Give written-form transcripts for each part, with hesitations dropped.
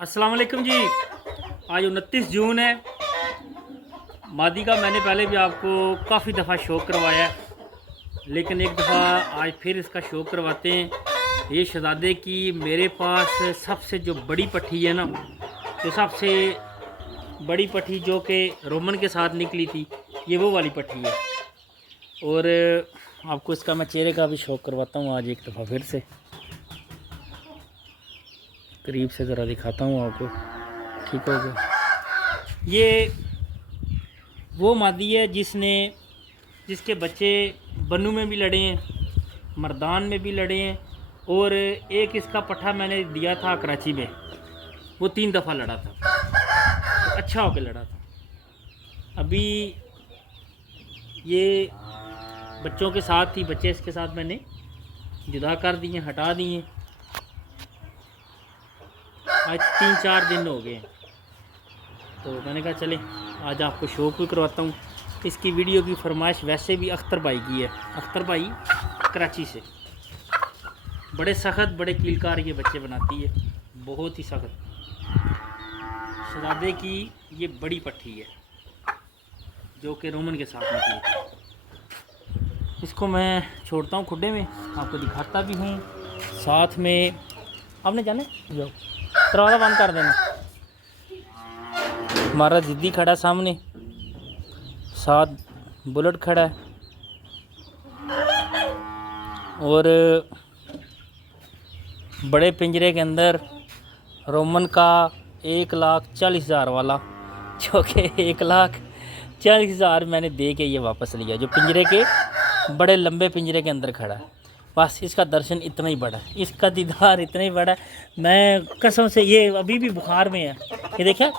अस्सलाम वालेकुम जी। आज 29 जून है। मादी का मैंने पहले भी आपको काफ़ी दफ़ा शौक़ करवाया है, लेकिन एक दफ़ा आज फिर इसका शौक़ करवाते हैं। ये शहज़ादे की मेरे पास सबसे जो बड़ी पट्ठी है ना, तो सबसे बड़ी पट्ठी जो कि रोमन के साथ निकली थी, ये वो वाली पट्ठी है। और आपको इसका मैं चेहरे का भी शौक़ करवाता हूँ आज एक दफ़ा फिर से। करीब से ज़रा दिखाता हूँ आपको, ठीक हो गया। ये वो मादी है जिसके बच्चे बन्नू में भी लड़े हैं, मर्दान में भी लड़े हैं, और एक इसका पट्ठा मैंने दिया था कराची में, वो 3 दफ़ा लड़ा था, तो अच्छा होकर लड़ा था। अभी ये बच्चों के साथ थी, बच्चे इसके साथ मैंने जुदा कर दिए, हटा दिए। आज 3-4 दिन हो गए, तो मैंने कहा चले आज आपको शौक़ भी करवाता हूँ। इसकी वीडियो की फरमाइश वैसे भी अख्तर भाई की है। अख्तर भाई कराची से बड़े सख्त, बड़े कीलकार ये बच्चे बनाती है, बहुत ही सख्त। शहज़ादे की ये बड़ी पट्ठी है जो कि रोमन के साथ निकली। इसको मैं छोड़ता हूँ खुड्डे में, आपको दिखाता भी हूँ साथ में। आपने जाने जाओ, दरवाज़ा बंद कर देना। हमारा जिद्दी खड़ा सामने, साथ बुलेट खड़ा है, और बड़े पिंजरे के अंदर रोमन का 1,40,000 वाला, जो कि 1,40,000 मैंने दे के ये वापस लिया, जो पिंजरे के बड़े लंबे पिंजरे के अंदर खड़ा है। बस इसका दर्शन इतना ही बड़ा है, इसका दीदार इतना ही बड़ा है। मैं कसम से, ये अभी भी बुखार में है, ये देखिए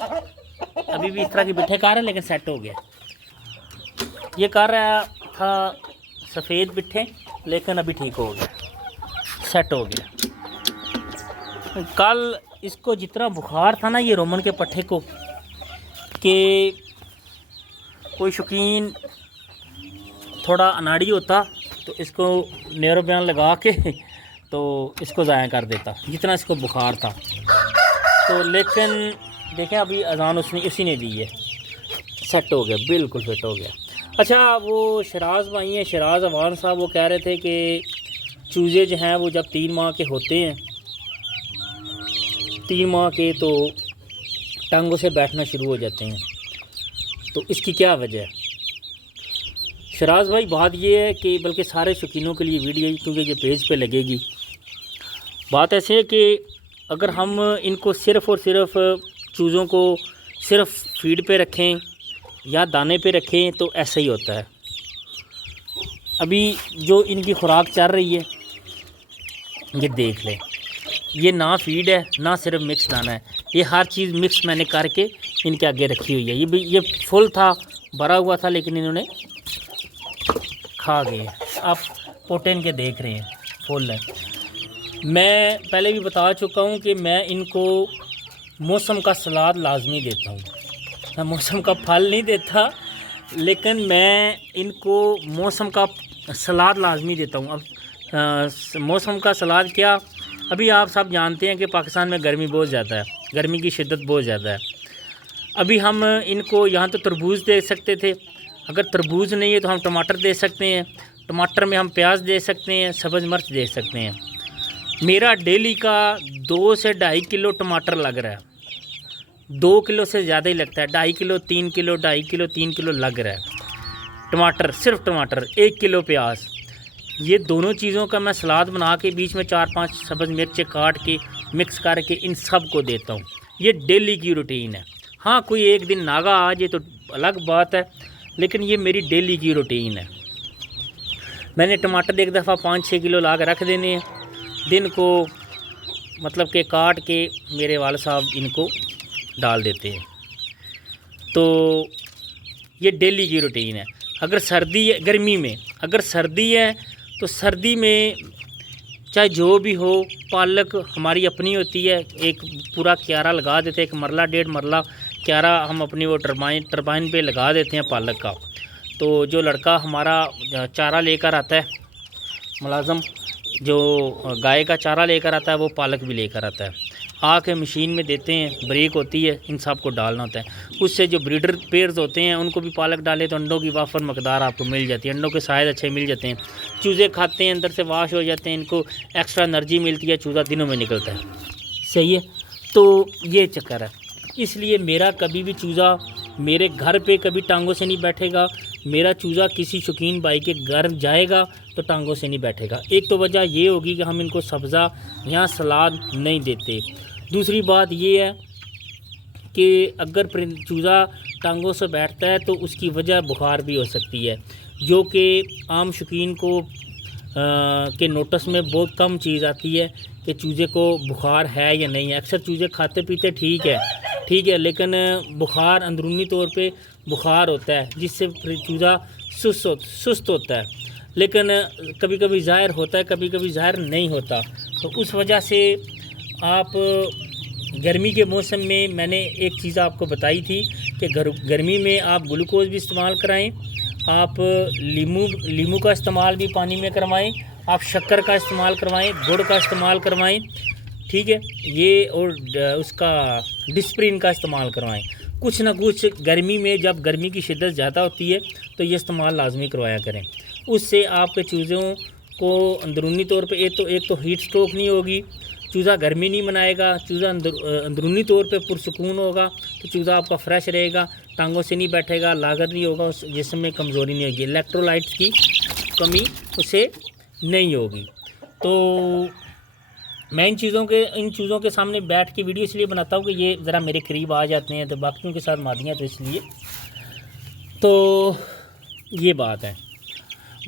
अभी भी इस तरह की बिठे कार है, लेकिन सेट हो गया। ये कर रहा था सफ़ेद बिठे, लेकिन अभी ठीक हो गया, सेट हो गया। कल इसको जितना बुखार था ना ये रोमन के पट्ठे को, कि कोई शौकीन थोड़ा अनाड़ी होता तो इसको नेरो बयान लगा के तो इसको ज़ाया कर देता, जितना इसको बुखार था। तो लेकिन देखें अभी अजान उसी ने दी है, सेट हो गया, बिल्कुल फिट हो गया। अच्छा, वो शराज भाई हैं, शराज अवान साहब, वो कह रहे थे कि चूज़े जो हैं वो जब 3 माह के होते हैं, 3 माह के, तो टांगों से बैठना शुरू हो जाते हैं। तो इसकी क्या वजह है शराज भाई? बात ये है कि बल्कि सारे शौकीनों के लिए वीडियो, क्योंकि ये पेज पे लगेगी। बात ऐसे है कि अगर हम इनको सिर्फ़ और सिर्फ चूज़ों को सिर्फ फीड पे रखें या दाने पे रखें तो ऐसा ही होता है। अभी जो इनकी खुराक चल रही है, ये देख लें, ये ना फीड है ना सिर्फ मिक्स दाना है, ये हर चीज़ मिक्स मैंने करके इनके आगे रखी हुई है। ये फुल था, भरा हुआ था, लेकिन इन्होंने खा गए। आप पोटे इनके देख रहे हैं, फुल है। मैं पहले भी बता चुका हूँ कि मैं इनको मौसम का सलाद लाजमी देता हूँ। मैं मौसम का फल नहीं देता, लेकिन मैं इनको मौसम का सलाद लाजमी देता हूँ। अब मौसम का सलाद क्या, अभी आप सब जानते हैं कि पाकिस्तान में गर्मी बहुत ज़्यादा है, गर्मी की शिद्दत बहुत ज़्यादा है। अभी हम इनको यहाँ तो तरबूज दे सकते थे, अगर तरबूज नहीं है तो हम टमाटर दे सकते हैं, टमाटर में हम प्याज दे सकते हैं, सब्ज़ मिर्च दे सकते हैं। मेरा डेली का 2 से 2.5 किलो टमाटर लग रहा है, 2 किलो से ज़्यादा ही लगता है, 2.5 किलो 3 किलो 2.5 किलो 3 किलो लग रहा है टमाटर, सिर्फ टमाटर, 1 किलो प्याज। ये दोनों चीज़ों का मैं सलाद बना के बीच में 4-5 सब्ज़ मिर्चें काट के मिक्स करके इन सब को देता हूँ। ये डेली की रूटीन है। हाँ, कोई एक दिन नागा आ जाए तो अलग बात है, लेकिन ये मेरी डेली की रूटीन है। मैंने टमाटर एक दफ़ा 5-6 किलो ला के रख देने हैं, दिन को मतलब कि काट के मेरे वाले साहब इनको डाल देते हैं। तो ये डेली की रूटीन है। अगर सर्दी है, गर्मी में अगर सर्दी है तो सर्दी में चाहे जो भी हो, पालक हमारी अपनी होती है, एक पूरा क्यारा लगा देते हैं, 1 मरला 1.5 मरला क्यारा हम अपनी वो टरबाइन पे लगा देते हैं पालक का। तो जो लड़का हमारा चारा लेकर आता है, मुलाज़म जो गाय का चारा लेकर आता है, वो पालक भी लेकर आता है। आके मशीन में देते हैं, ब्रेक होती है, इन सब को डालना होता है। उससे जो ब्रीडर पेयर्स होते हैं उनको भी पालक डाले तो अंडों की वाफर मकदार आपको मिल जाती है, अंडों के साइज़ अच्छे मिल जाते हैं। चूज़े खाते हैं, अंदर से वाश हो जाते हैं, इनको एक्स्ट्रा एनर्जी मिलती है, चूज़ा दिनों में निकलता है। सही है, तो ये चक्कर है। इसलिए मेरा कभी भी चूज़ा मेरे घर पे कभी टांगों से नहीं बैठेगा। मेरा चूज़ा किसी शौकीन भाई के घर जाएगा तो टांगों से नहीं बैठेगा। एक तो वजह ये होगी कि हम इनको सब्ज़ा या सलाद नहीं देते। दूसरी बात ये है कि अगर चूज़ा टांगों से बैठता है तो उसकी वजह बुखार भी हो सकती है, जो कि आम शौकीन को के नोटिस में बहुत कम चीज़ आती है कि चूज़े को बुखार है या नहीं है। अक्सर चूज़े खाते पीते ठीक है, लेकिन बुखार अंदरूनी तौर पे बुखार होता है जिससे चूज़ा सुस्त होता है, लेकिन कभी कभी ज़ाहिर होता है, कभी कभी ज़ाहिर नहीं होता। तो उस वजह से आप गर्मी के मौसम में मैंने एक चीज़ आपको बताई थी कि गर्मी में आप ग्लूकोज़ भी इस्तेमाल कराएं, आप लीमू का इस्तेमाल भी पानी में करवाएं, आप शक्कर का इस्तेमाल करवाएं, गुड़ का इस्तेमाल करवाएं, ठीक है ये, और उसका डिस्प्रिन का इस्तेमाल करवाएं। कुछ ना कुछ गर्मी में, जब गर्मी की शिद्दत ज़्यादा होती है तो ये इस्तेमाल लाजमी करवाया करें। उससे आपके चूज़ों को अंदरूनी तौर पे एक तो हीट स्ट्रोक नहीं होगी, चूज़ा गर्मी नहीं मनाएगा, चूज़ा अंदरूनी तौर पे पुरसुकून होगा, तो चूज़ा आपका फ्रेश रहेगा, टांगों से नहीं बैठेगा, लागत नहीं होगा, उस जिस्म में कमज़ोरी नहीं होगी, इलेक्ट्रोलाइट्स की कमी उसे नहीं होगी। तो मैं इन चीज़ों के सामने बैठ के वीडियो इसलिए बनाता हूँ कि ये ज़रा मेरे करीब आ जाते हैं, तो बाकियों के साथ मादियाँ, तो इसलिए तो ये बात है।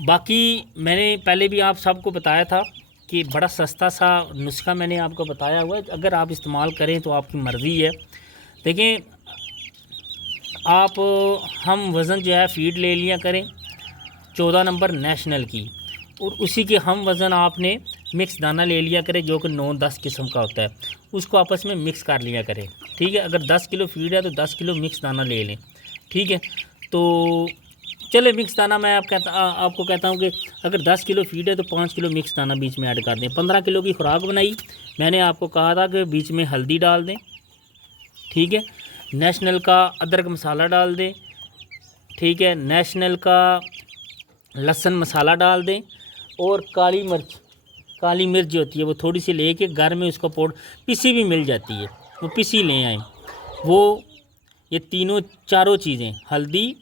बाकी मैंने पहले भी आप सबको बताया था कि बड़ा सस्ता सा नुस्खा मैंने आपको बताया हुआ है, अगर आप इस्तेमाल करें तो आपकी मर्ज़ी है। देखें, हम वज़न जो है फ़ीड ले लिया करें 14 नंबर नेशनल की, और उसी के हम वज़न आपने मिक्स दाना ले लिया करें जो कि 9-10 किस्म का होता है, उसको आपस में मिक्स कर लिया करें, ठीक है। अगर 10 किलो फ़ीड है तो 10 किलो मिक्स दाना ले लें, ठीक है। तो चले मिक्स दाना मैं आपको कहता हूँ कि अगर 10 किलो फ़ीड है तो 5 किलो मिक्स दाना बीच में ऐड कर दें। 15 किलो की खुराक बनाई, मैंने आपको कहा था कि बीच में हल्दी डाल दें, ठीक है। नेशनल का अदरक मसाला डाल दें, ठीक है। नेशनल का लहसुन मसाला डाल दें, और काली मिर्च जो होती है वो थोड़ी सी लेके घर में उसका पाउडर पिसी भी मिल जाती है, वो पिसी ले आएँ। वो ये चारों चीज़ें, हल्दी,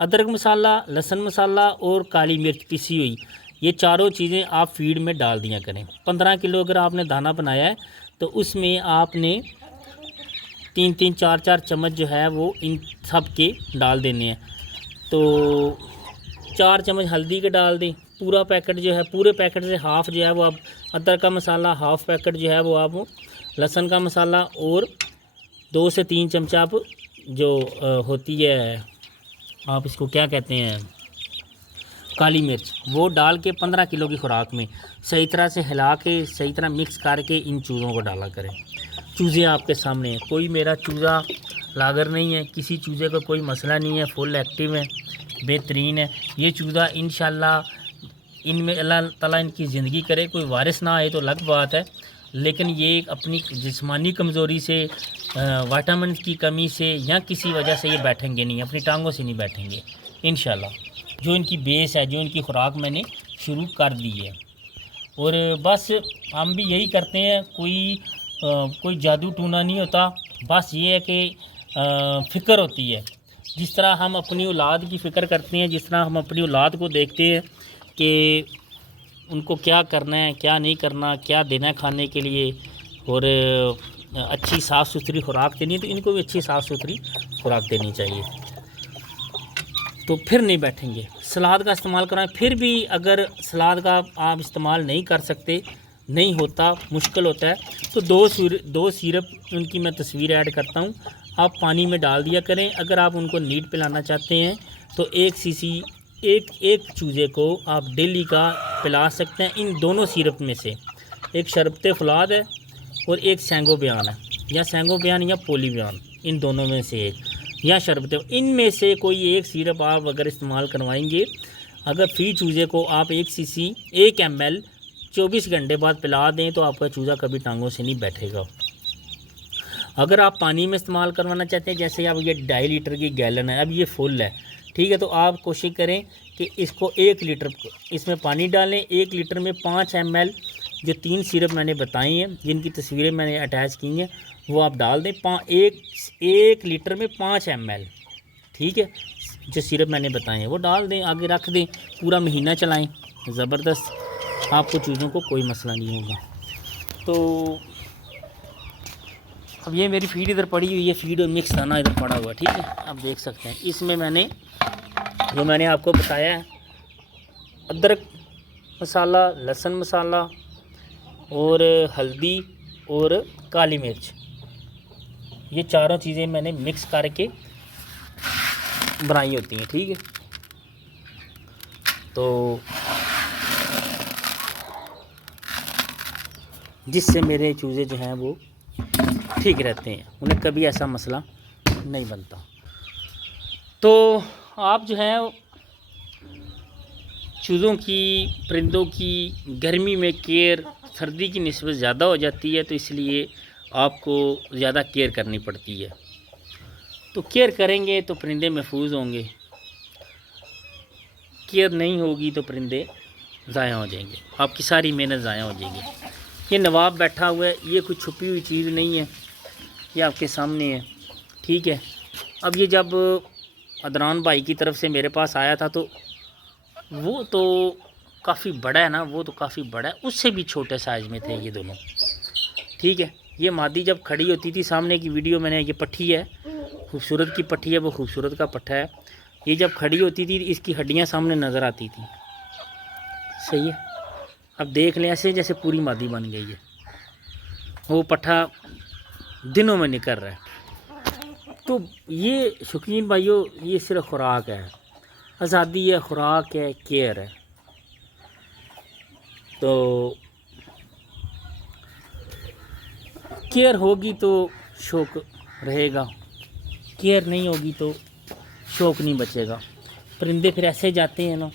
अदरक मसाला, लहसुन मसाला और काली मिर्च पिसी हुई, ये चारों चीज़ें आप फीड में डाल दिया करें। 15 किलो अगर आपने दाना बनाया है तो उसमें आपने 3-3, 4-4 चम्मच जो है वो इन सब के डाल देने हैं। तो 4 चम्मच हल्दी के डाल दें, पूरा पैकेट जो है, पूरे पैकेट से हाफ़ जो है वो आप अदरक का मसाला, हाफ़ पैकेट जो है वो आप लहसुन का मसाला, और 2 से 3 चमचा आप जो होती है, आप इसको क्या कहते हैं, काली मिर्च, वो डाल के 15 किलो की खुराक में सही तरह से हिला के, सही तरह मिक्स करके इन चूज़ों को डाला करें। चूज़े आपके सामने हैं, कोई मेरा चूज़ा लागर नहीं है, किसी चूज़े का कोई मसला नहीं है, फुल एक्टिव है, बेहतरीन है। ये चूज़ा इंशाल्लाह इनमें अल्लाह ताला इनकी ज़िंदगी करे, कोई वारिस ना आए तो अलग बात है, लेकिन ये अपनी जिस्मानी कमज़ोरी से, विटामिन की कमी से या किसी वजह से ये बैठेंगे नहीं, अपनी टांगों से नहीं बैठेंगे इंशाल्लाह। जो इनकी बेस है, जो इनकी खुराक मैंने शुरू कर दी है, और बस हम भी यही करते हैं, कोई जादू टूना नहीं होता, बस ये है कि फ़िक्र होती है। जिस तरह हम अपनी औलाद की फ़िक्र करते हैं, जिस तरह हम अपनी औलाद को देखते हैं कि उनको क्या करना है, क्या नहीं करना, क्या देना है खाने के लिए, और अच्छी साफ़ सुथरी खुराक देनी है, तो इनको भी अच्छी साफ़ सुथरी खुराक देनी चाहिए, तो फिर नहीं बैठेंगे। सलाद का इस्तेमाल कराएं, फिर भी अगर सलाद का आप इस्तेमाल नहीं कर सकते, नहीं होता, मुश्किल होता है, तो 2 सिरप उनकी मैं तस्वीर ऐड करता हूँ, आप पानी में डाल दिया करें। अगर आप उनको नीट पिलाना चाहते हैं तो 1 सीसी एक चूज़े को आप डेली का पिला सकते हैं। इन दोनों सिरप में से एक शरबत फुलाद है और एक सेंगो बयान है, या सेंगो बयान या पोली बयान, इन दोनों में से एक, या शरबत, इनमें से कोई एक सिरप आप अगर इस्तेमाल करवाएंगे, अगर फी चूज़े को आप 1 सीसी 1 ml 24 घंटे बाद पिला दें तो आपका चूज़ा कभी टांगों से नहीं बैठेगा। अगर आप पानी में इस्तेमाल करवाना चाहते हैं, जैसे अब ये 2.5 लीटर की गैलन है, अब ये फुल है, ठीक है, तो आप कोशिश करें कि इसको 1 लीटर इसमें पानी डालें। 1 लीटर में 5 ml जो 3 सिरप मैंने बताई हैं, जिनकी तस्वीरें मैंने अटैच की हैं, वो आप डाल दें। 1 लीटर में 5 ml, ठीक है, जो सिरप मैंने बताए हैं वो डाल दें, आगे रख दें, पूरा महीना चलाएं, ज़बरदस्त, आपको चीज़ों को कोई मसला नहीं होगा। तो अब ये मेरी फीड इधर पड़ी हुई है, फीड और मिक्स दाना इधर पड़ा हुआ है, ठीक है, आप देख सकते हैं। इसमें मैंने आपको बताया है, अदरक मसाला, लहसुन मसाला और हल्दी और काली मिर्च, ये चारों चीज़ें मैंने मिक्स करके बनाई होती हैं, ठीक है। तो जिससे मेरे चूज़े जो हैं वो ठीक रहते हैं, उन्हें कभी ऐसा मसला नहीं बनता। तो आप जो है चूज़ों की, परिंदों की गर्मी में केयर सर्दी की निस्बत ज़्यादा हो जाती है, तो इसलिए आपको ज़्यादा केयर करनी पड़ती है। तो केयर करेंगे तो परिंदे महफूज होंगे, केयर नहीं होगी तो परिंदे ज़ाया हो जाएंगे, आपकी सारी मेहनत ज़ाया हो जाएगी। ये नवाब बैठा हुआ है, ये कोई छुपी हुई चीज़ नहीं है, ये आपके सामने है, ठीक है। अब ये जब अदनान भाई की तरफ से मेरे पास आया था तो वो तो काफ़ी बड़ा है ना, वो तो काफ़ी बड़ा है, उससे भी छोटे साइज़ में थे ये दोनों, ठीक है। ये मादी जब खड़ी होती थी, सामने की वीडियो मैंने, ये पट्ठी है, खूबसूरत की पट्ठी है, वो खूबसूरत का पट्ठा है। ये जब खड़ी होती थी इसकी हड्डियाँ सामने नज़र आती थी, सही है। अब देख लें ऐसे जैसे पूरी मादी बन गई है, वो पट्ठा दिनों में निकल रहा है। तो ये शौकीन भाइयों, ये सिर्फ खुराक है, आज़ादी है, खुराक है, केयर है। तो केयर होगी तो शौक रहेगा, केयर नहीं होगी तो शौक नहीं बचेगा। परिंदे फिर ऐसे जाते हैं ना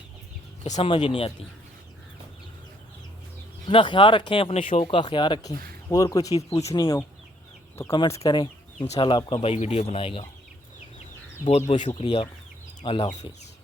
कि समझ ही नहीं आती। अपना ख्याल रखें, अपने शौक का ख्याल रखें। और कोई चीज़ पूछनी हो तो कमेंट्स करें, इंशाल्लाह आपका भाई वीडियो बनाएगा। बहुत बहुत शुक्रिया, अल्लाह हाफिज़।